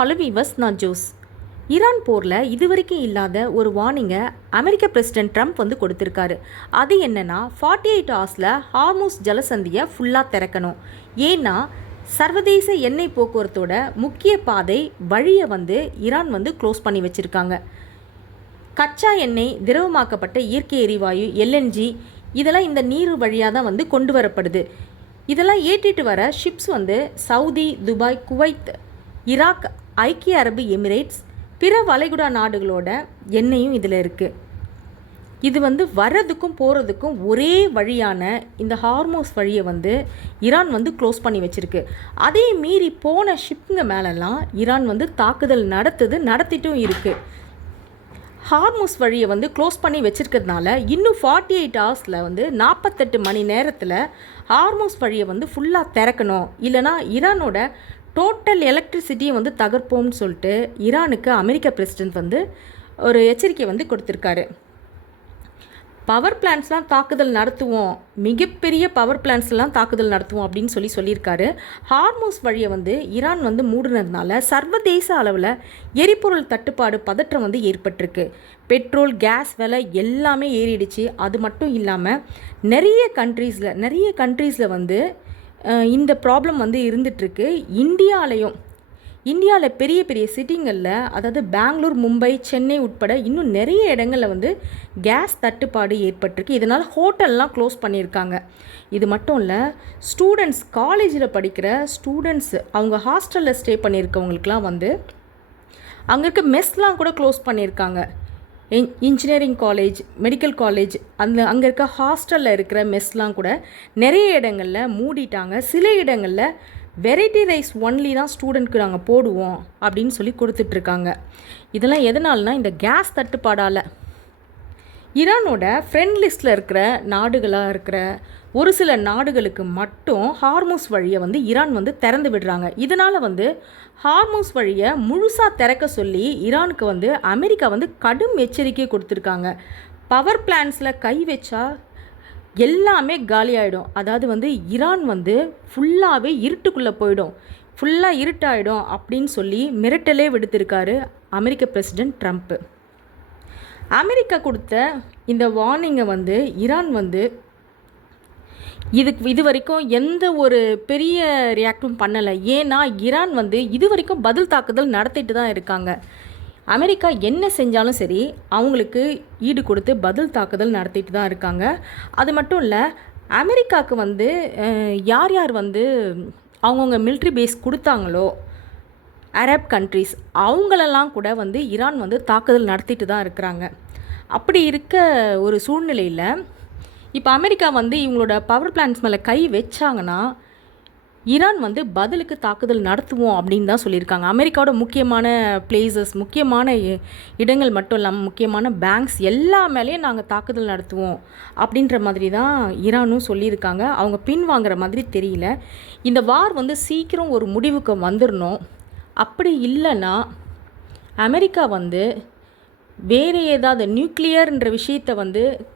Hello viewers, நான் Jose. Iran போரில் இதுவரைக்கும் இல்லாத ஒரு வார்னிங்கை அமெரிக்க பிரசிடென்ட் ட்ரம்ப் கொடுத்துருக்காரு. அது என்னென்னா 48 ஹவர்ஸில் ஹார்மூஸ் ஜலசந்தியை ஃபுல்லாக திறக்கணும். ஏன்னா சர்வதேச எண்ணெய் போக்குவரத்தோட முக்கிய பாதை வழியை ஈரான் க்ளோஸ் பண்ணி வச்சுருக்காங்க. கச்சா எண்ணெய், திரவமாக்கப்பட்ட இயற்கை எரிவாயு, எல்என்ஜி இதெல்லாம் இந்த நீர் வழியாக தான் கொண்டு வரப்படுது. இதெல்லாம் ஏற்றிட்டு வர ships Saudi, Dubai, Kuwait, Iraq, ஐக்கிய அரபு எமிரேட்ஸ், பிற வளைகுடா நாடுகளோட எண்ணெயும் இதில் இருக்குது. இது வர்றதுக்கும் போகிறதுக்கும் ஒரே வழியான இந்த ஹார்மோஸ் வழியை ஈரான் க்ளோஸ் பண்ணி வச்சுருக்கு. அதே மீறி போன ஷிப்புங்க மேலெல்லாம் ஈரான் தாக்குதல் நடத்திட்டும் இருக்குது. ஹார்மோஸ் வழியை க்ளோஸ் பண்ணி வச்சுருக்கிறதுனால இன்னும் 48 ஹவர்ஸில் 48 மணி நேரத்தில் ஹார்மோஸ் வழியை ஃபுல்லாக திறக்கணும். இல்லைனா ஈரானோட டோட்டல் எலக்ட்ரிசிட்டியை தகர்ப்போம்னு சொல்லிட்டு ஈரானுக்கு அமெரிக்க பிரசிடென்ட் ஒரு எச்சரிக்கை கொடுத்துருக்காரு. பவர் பிளான்ட்ஸ்லாம் தாக்குதல் நடத்துவோம், மிகப்பெரிய பவர் பிளான்ட்ஸ்லாம் தாக்குதல் நடத்துவோம் அப்படின்னு சொல்லியிருக்காரு. ஹார்மோஸ் வழியை ஈரான் மூடுனதுனால சர்வதேச அளவில் எரிபொருள் தட்டுப்பாடு, பதற்றம் ஏற்பட்டிருக்கு. பெட்ரோல், கேஸ் விலை எல்லாமே ஏறிடுச்சு. அது மட்டும் இல்லாமல் நிறைய கண்ட்ரீஸில் இந்த ப்ராப்ளம் இருந்துகிட்ருக்கு. இந்தியாவில் பெரிய பெரிய சிட்டிங்களில், அதாவது பெங்களூர், மும்பை, சென்னை உட்பட இன்னும் நிறைய இடங்களில் கேஸ் தட்டுப்பாடு ஏற்பட்டிருக்கு. இதனால் ஹோட்டல்லாம் க்ளோஸ் பண்ணியிருக்காங்க. இது மட்டும் இல்லை, ஸ்டூடெண்ட்ஸ், காலேஜில் படிக்கிற ஸ்டூடெண்ட்ஸ், அவங்க ஹாஸ்டலில் ஸ்டே பண்ணியிருக்கவங்களுக்குலாம் அங்கே இருக்க மெஸ்லாம் கூட க்ளோஸ் பண்ணியிருக்காங்க. இன்ஜினியரிங் காலேஜ், மெடிக்கல் காலேஜ், அங்கே இருக்க ஹாஸ்டலில் இருக்கிற மெஸ்லாம் கூட நிறைய இடங்களில் மூடிட்டாங்க. சில இடங்களில் வெரைட்டி ரைஸ் ஒன்லி தான் ஸ்டூடெண்ட்க்கு நாங்கள் போடுவோம் அப்படின்னு கொடுத்துட்ருக்காங்க. இதெல்லாம் எதனால்னா இந்த கேஸ் தட்டுப்பாடால். ஈரானோட ஃப்ரெண்ட் லிஸ்ட்டில் இருக்கிற நாடுகளாக இருக்கிற ஒரு சில நாடுகளுக்கு மட்டும் ஹார்மோஸ் வழியை ஈரான் திறந்து விடுறாங்க. இதனால் ஹார்மோஸ் வழியை முழுசாக திறக்க சொல்லி ஈரானுக்கு அமெரிக்கா கடும் எச்சரிக்கை கொடுத்துருக்காங்க. பவர் பிளான்ஸில் கை வச்சா எல்லாமே காலியாகிடும். அதாவது ஈரான் ஃபுல்லாகவே இருட்டுக்குள்ளே போயிடும், ஃபுல்லாக இருட்டாயிடும் அப்படின்னு சொல்லி மிரட்டலே விடுத்திருக்காரு அமெரிக்க பிரசிடென்ட் ட்ரம்ப்பு. அமெரிக்கா கொடுத்த இந்த வார்னிங்கை ஈரான் இது வரைக்கும் எந்த ஒரு பெரிய ரியாக்டும் பண்ணலை. ஏன்னா ஈரான் இது வரைக்கும் பதில் தாக்குதல் நடத்திட்டு தான் இருக்காங்க. அமெரிக்கா என்ன செஞ்சாலும் சரி அவங்களுக்கு ஈடு கொடுத்து பதில் தாக்குதல் நடத்திட்டு தான் இருக்காங்க. அது மட்டும் இல்லை, அமெரிக்காவுக்கு யார் யார் அவங்கவுங்க மிலிட்ரி பேஸ் கொடுத்தாங்களோ அரப் கண்ட்ரிஸ், அவங்களெல்லாம் கூட ஈரான் தாக்குதல் நடத்திட்டு தான் இருக்கிறாங்க. அப்படி இருக்க ஒரு சூழ்நிலையில் இப்போ அமெரிக்கா இவங்களோட பவர் பிளான்ட்ஸ் மேலே கை வச்சாங்கன்னா ஈரான் பதிலுக்கு தாக்குதல் நடத்துவோம் அப்படின்னு தான் சொல்லியிருக்காங்க. அமெரிக்காவோட முக்கியமான பிளேசஸ், முக்கியமான இடங்கள் மட்டும் இல்லாமல் முக்கியமான பேங்க்ஸ் எல்லா மேலேயும் நாங்கள் தாக்குதல் நடத்துவோம் அப்படின்ற மாதிரி தான் ஈரானும் சொல்லியிருக்காங்க. அவங்க பின் வாங்குற மாதிரி தெரியல. இந்த வார் சீக்கிரம் ஒரு முடிவுக்கு வந்துடணும். அப்படி இல்லைன்னா அமெரிக்கா வேறு ஏதாவது நியூக்ளியர்ன்ற விஷயத்தை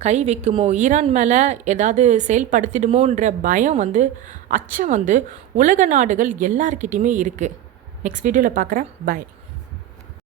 கை வைக்குமோ, ஈரான் மேலே ஏதாவது செயல்படுத்திடுமோன்ற பயம் அச்சம் உலக நாடுகள் எல்லார்கிட்டையுமே இருக்குது. நெக்ஸ்ட் வீடியோவில் பார்க்குறேன். பாய்.